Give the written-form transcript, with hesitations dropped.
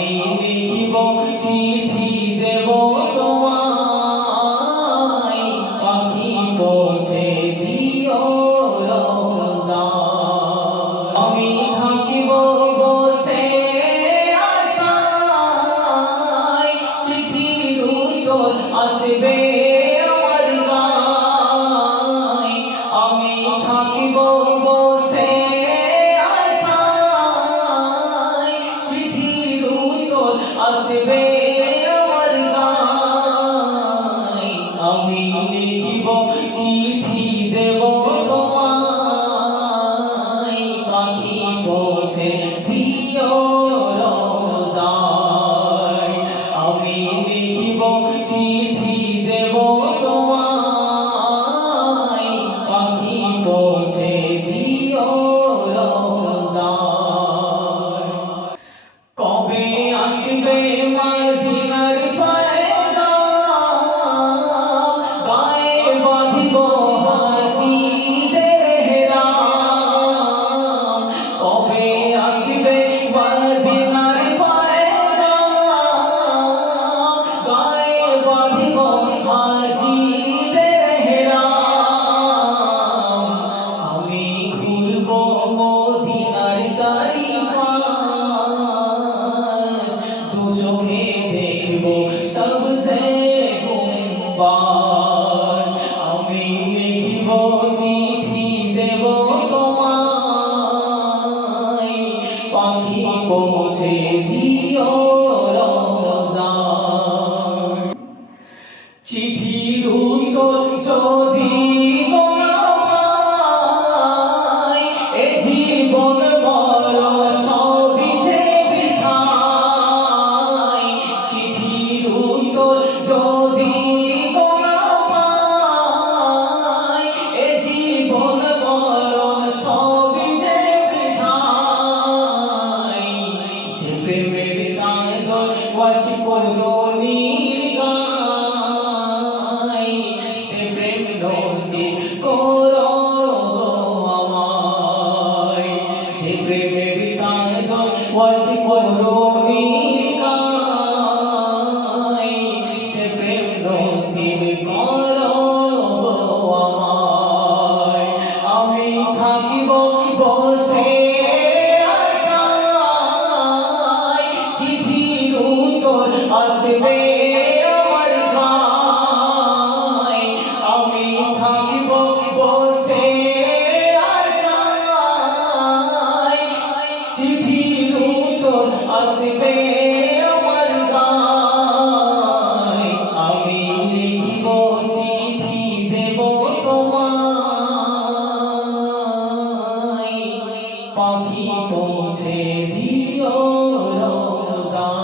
আমি লিখিব চিঠি দেব তোমায়, পাখি পৌঁছে দিও রোজায়। আমি থাকিব বসে আশায়, চিঠির উত্তর আসবে আমার গায়। আমি থাকিব বসে আশায়, চিঠির উত্তর আসবে আমার গায়। আমি লিখিব চিঠি দেব তোমায়, পাখি পৌঁছে দিও রোজায়। আমি লিখিব চিঠি দেব তোমায়, পাখি পৌঁছে দিও রোজায়। কবে আসবে মদিনার পয়গাম, গায়ে বাঁধিব হাজিদের হেরাম। কবে আসবে মদিনার পয়গাম, গায়ে বাঁধিব হাজিদের হেরাম। আমি ঘুরব মদিনার চারিপাশ, দু চোখে দেখব সবজে গুম্বাদ। আমি লিখিব চিঠি দেব তোমায়, পাখি পৌঁছে দিও রোজায়। চিঠির উত্তর যদি না পাই, এ জীবন বড় সবই যে বৃথায়। চিঠির উত্তর যদি না পাই, এ জীবন বড় সবই যে বৃথায়। যে প্রেমের চাদর ওয়াসি করলো নির্গায়, সে প্রেম নসিব করো গো আমায়। যে প্রেমের চাদর ওয়াসি করলো নির্গায়, সে প্রেম নসিব করো গো আমায়। আমি থাকিব বসে আশায়, চিঠির উত্তর আসবে আমার গায়। আমি থাকিব বসে আশায়, চিঠির উত্তর আসবে আমার গায়। আমি লিখিব চিঠি দেব তোমায়, পাখি পৌঁছে দিও রোজায়।